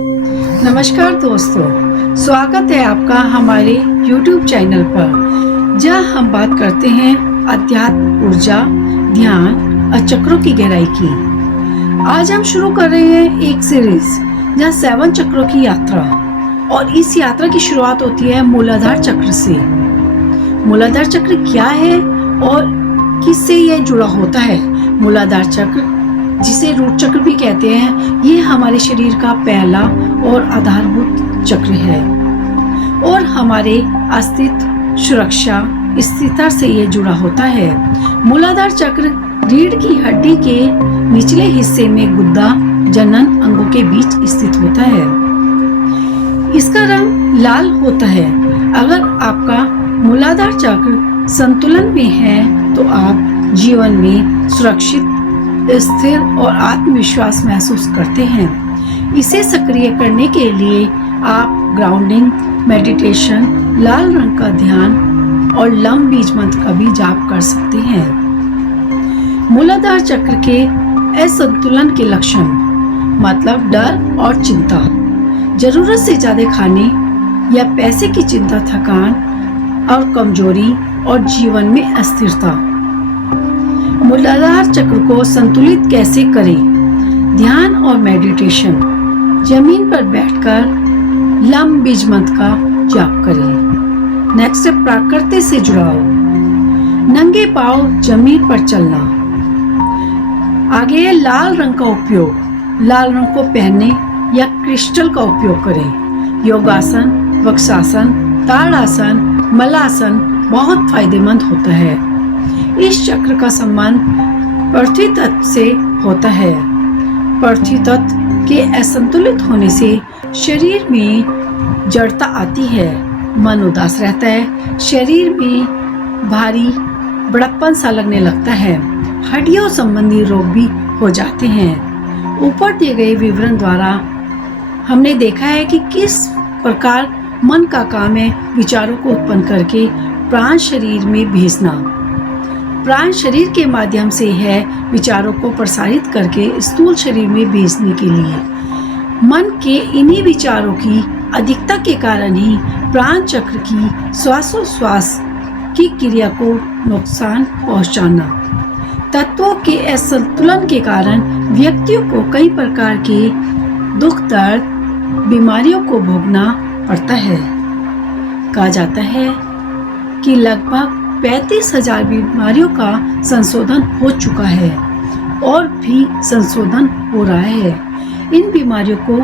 नमस्कार दोस्तों, स्वागत है आपका हमारे YouTube चैनल पर, जहां हम बात करते हैं अध्यात्म, ऊर्जा, ध्यान और चक्रों की गहराई की। आज हम शुरू कर रहे हैं एक सीरीज जहां 7 चक्रों की यात्रा, और इस यात्रा की शुरुआत होती है मूलाधार चक्र से। मूलाधार चक्र क्या है और किससे यह जुड़ा होता है? मूलाधार चक्र, जिसे रूट चक्र भी कहते हैं, ये हमारे शरीर का पहला और आधारभूत चक्र है और हमारे अस्तित्व, सुरक्षा, स्थिरता से ये जुड़ा होता है। मूलाधार चक्र रीढ़ की हड्डी के निचले हिस्से में गुदा जनन अंगों के बीच स्थित होता है। इसका रंग लाल होता है। अगर आपका मूलाधार चक्र संतुलन में है तो आप जीवन में सुरक्षित, स्थिर और आत्मविश्वास महसूस करते हैं। इसे सक्रिय करने के लिए आप ग्राउंडिंग, मेडिटेशन, लाल रंग का ध्यान और लम बीज मंत्र का भी जाप कर सकते हैं। मूलाधार चक्र के असंतुलन के लक्षण मतलब डर और चिंता, जरूरत से ज्यादा खाने या पैसे की चिंता, थकान और कमजोरी और जीवन में अस्थिरता। मूलाधार चक्र को संतुलित कैसे करें? ध्यान और मेडिटेशन। जमीन पर बैठकर लम बीज मंत्र का जाप करें। नेक्स्ट है प्रकृति से जुड़ाव। नंगे पांव जमीन पर चलना। आगे है लाल रंग का उपयोग। लाल रंग को पहनने या क्रिस्टल का उपयोग करें। योगासन, वक्षासन, ताड़ासन, मलासन बहुत फायदेमंद होता है। इस चक्र का संबंध पृथ्वी तत्व से होता है। पृथ्वी तत्व के असंतुलित होने से शरीर में जड़ता आती है, मन उदास रहता है, शरीर में भारी बड़प्पन सा लगने लगता है, हड्डियों संबंधी रोग भी हो जाते हैं। ऊपर दिए गए विवरण द्वारा हमने देखा है कि किस प्रकार मन का काम है विचारों को उत्पन्न करके प्राण शरीर में भेजना। प्राण शरीर के माध्यम से है विचारों को प्रसारित करके स्थूल शरीर में भेजने के लिए। मन के इन्हीं विचारों की अधिकता के कारण ही प्राण चक्र की श्वासोश्वास की क्रिया को नुकसान पहुंचाना। तत्वों के असंतुलन के कारण व्यक्तियों को कई प्रकार के दुख, दर्द, बीमारियों को भोगना पड़ता है। कहा जाता है कि लगभग 35,000 बीमारियों का संशोधन हो चुका है और भी संशोधन हो रहा है। इन बीमारियों को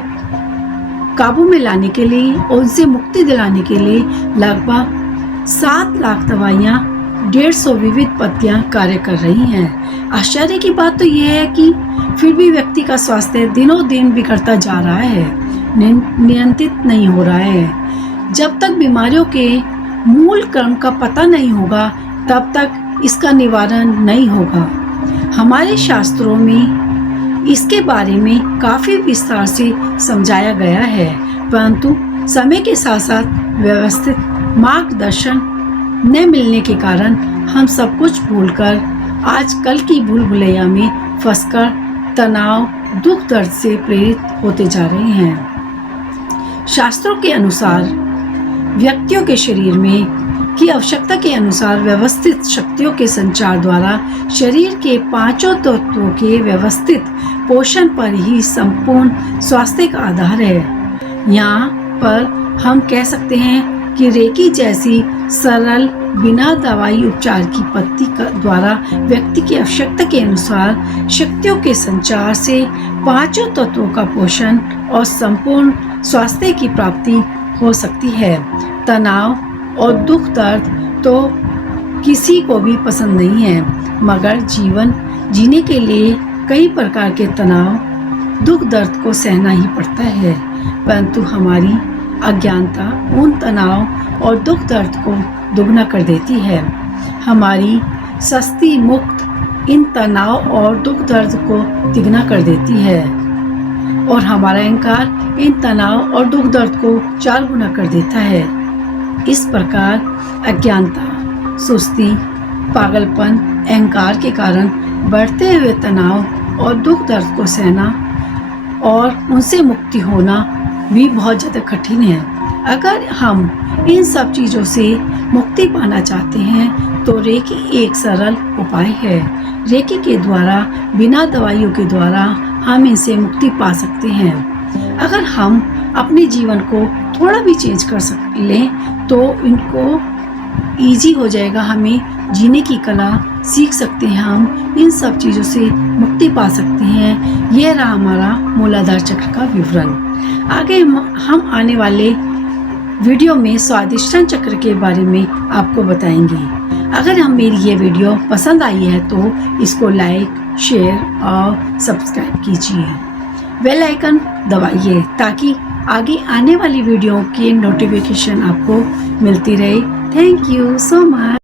काबू में लाने के लिए और उनसे मुक्ति दिलाने के लिए लगभग 7 लाख दवाइयाँ, 150 विविध पत्तियाँ कार्य कर रही हैं। आश्चर्य की बात तो यह है कि फिर भी व्यक्ति का स्वास्थ्य दिनों दिन बिगड़ता जा रहा है, नियंत्रित नहीं हो रहा है। जब तक बीमारियों के मूल कर्म का पता नहीं होगा तब तक इसका निवारण नहीं होगा। हमारे शास्त्रों में इसके बारे में काफी विस्तार से समझाया गया है, परंतु समय के साथ साथ व्यवस्थित मार्गदर्शन न मिलने के कारण हम सब कुछ भूलकर आजकल की भूल भुलैया में फंसकर तनाव, दुख, दर्द से प्रेरित होते जा रहे हैं। शास्त्रों के अनुसार व्यक्तियों के शरीर में की आवश्यकता के अनुसार व्यवस्थित शक्तियों के संचार द्वारा शरीर के 5 तत्वों के व्यवस्थित पोषण पर ही संपूर्ण स्वास्थ्य का आधार है। यहाँ पर हम कह सकते हैं कि रेकी जैसी सरल बिना दवाई उपचार की पद्धति द्वारा व्यक्ति की आवश्यकता के अनुसार शक्तियों के संचार से 5 तत्वों का पोषण और संपूर्ण स्वास्थ्य की प्राप्ति हो सकती है। तनाव और दुख, दर्द तो किसी को भी पसंद नहीं है, मगर जीवन जीने के लिए कई प्रकार के तनाव, दुख, दर्द को सहना ही पड़ता है। परंतु हमारी अज्ञानता उन तनाव और दुख, दर्द को दुगना कर देती है। हमारी सस्ती मुक्त इन तनाव और दुख, दर्द को तिगुना कर देती है और हमारा अहंकार इन तनाव और दुख, दर्द को 4 गुना कर देता है। इस प्रकार अज्ञानता, सुस्ती, पागलपन, अहंकार के कारण बढ़ते हुए तनाव और दुख, दर्द को सहना और उनसे मुक्ति होना भी बहुत ज़्यादा कठिन है। अगर हम इन सब चीज़ों से मुक्ति पाना चाहते हैं तो रेकी एक सरल उपाय है। रेकी के द्वारा, बिना दवाइयों के द्वारा हम इनसे मुक्ति पा सकते हैं। अगर हम अपने जीवन को थोड़ा भी चेंज कर लें तो इनको ईजी हो जाएगा, हमें जीने की कला सीख सकते हैं, हम इन सब चीज़ों से मुक्ति पा सकते हैं। यह रहा हमारा मूलाधार चक्र का विवरण। आगे हम आने वाले वीडियो में स्वादिष्टान चक्र के बारे में आपको बताएंगे। अगर हम मेरी ये वीडियो पसंद आई है तो इसको लाइक, शेयर और सब्सक्राइब कीजिए। बेल आइकन दबाइए ताकि आगे आने वाली वीडियो की नोटिफिकेशन आपको मिलती रहे। Thank you so much.